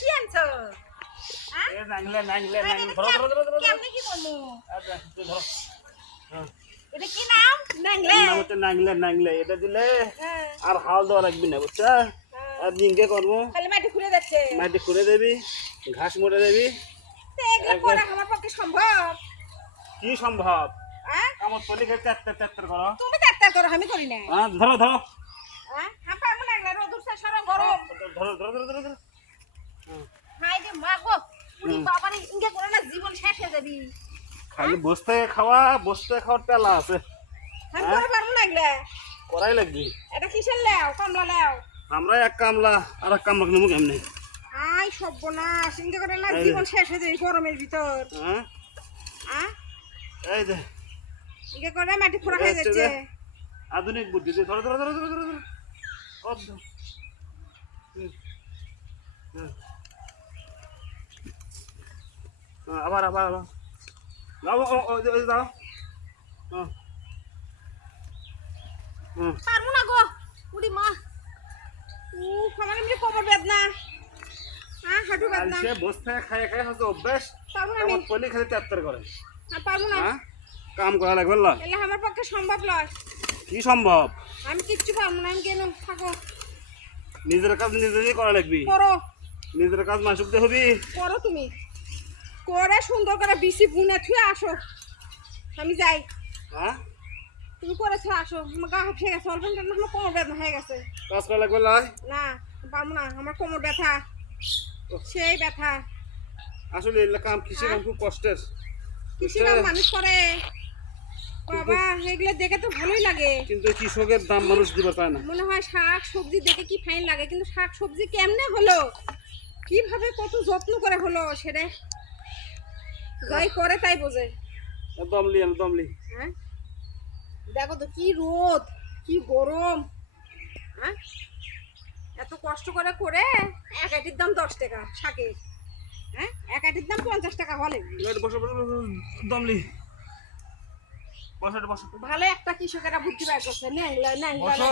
বেশি আনছো হ্যাঁ এ নাংলে নাংলে নাংলে ধরো কেমনে কি করমু আচ্ছা তুই ধরো হ্যাঁ এটা কি নাম নাংলে নাম হচ্ছে নাংলে নাংলে এটা দিলে হ্যাঁ আর হাল দেওয়া লাগবে না বুঝছা আর জিঙ্গে করবো তাহলে মাটি খুলে যাচ্ছে মাটি খুঁড়ে দেবি ঘাস মুড়ে দেবি তো এগুলো করা আমার পক্ষে সম্ভব কি সম্ভব হ্যাঁ আমার তলি খেতে তেত্তর করো তুমি ডাক্তার করো আমি করি না হ্যাঁ ধরো ধরো হ্যাঁ আমি পারবো না এগুলো রোদ উঠছে সারা গরম ধরো ধরো ধরো ধরো ধরো হ্যাঁ। হাই রে মা গো উনি বাবারে ইনকে করে না জীবন শেষ হয়ে যাবি খালি বসতে খাওয়ার পেলা আছে আমি করে পারবো না এগুলো করাই লাগবে এটা কিসের লেও কমলা লেও আমরা এক কামলা আর এক কামলা নেবো কেমনি আই সর্বনাশ ইনকে করে না এই রে। জীবন শেষ হয়ে যাবে গরমের ভিতর হ্যাঁ হ্যাঁ এই যে ইনকে করে মাটি খোঁড়া হয়ে যাচ্ছে আধুনিক বুদ্ধি দিয়ে ধরো ধরো ধরো ধরো ধরো ধরো অর্ধ আবার আবার আবার যাও যাও পারবো না গো উড়ি মা আমার এমনি কোমর বেদনা হ্যাঁ হাঁটু বেদনা সে বসতে খাই খাই হচ্ছে অভ্যাস পারবো না আমি আমার পলি খালি তেত্তর করে আর পারবো না হ্যাঁ কাম করা লাগবে না এলে আমার পক্ষে সম্ভব নয় কি সম্ভব আমি কিচ্ছু পারবো না আমি কেন থাকো নিজের কাজ নিজেরই করা লাগবি করো নিজের কাজ মাসুক দিয়ে হবি করো তুমি করে সুন্দর করে বিসি বুনে থুয়ে আসো আমি যাই হ্যাঁ তুমি করেছো আসো আমার গা উঠে গেছে অল্প আমার কোমর ব্যথা হয়ে গেছে কাজ করা লাগবে না না পারবো না আমার কোমর ব্যথা সেই ব্যথা আসলে এগুলা কাম কৃষি কাম খুব কষ্টের কৃষি কাম মানুষ করে বাবা এগুলো দেখে তো ভালোই লাগে কিন্তু কৃষকের দাম মানুষ দিতে পারে না মনে হয় শাক সবজি দেখে কি ফাইন লাগে কিন্তু শাক সবজি কেমনে হলো কিভাবে কত যত্ন করে হলো সেটা যাই করে তাই বোঝে দমলি হ্যাঁ দেখো তো কি রোদ কি গরম হ্যাঁ এত কষ্ট করে করে এক আটির দাম 10 টাকা শাকের হ্যাঁ এক আটির দাম 50 টাকা হলে বসো বসো দমলি বসো বসো ভালো একটা কৃষকেরা বুদ্ধি বের করছে ন্যাংলা বসো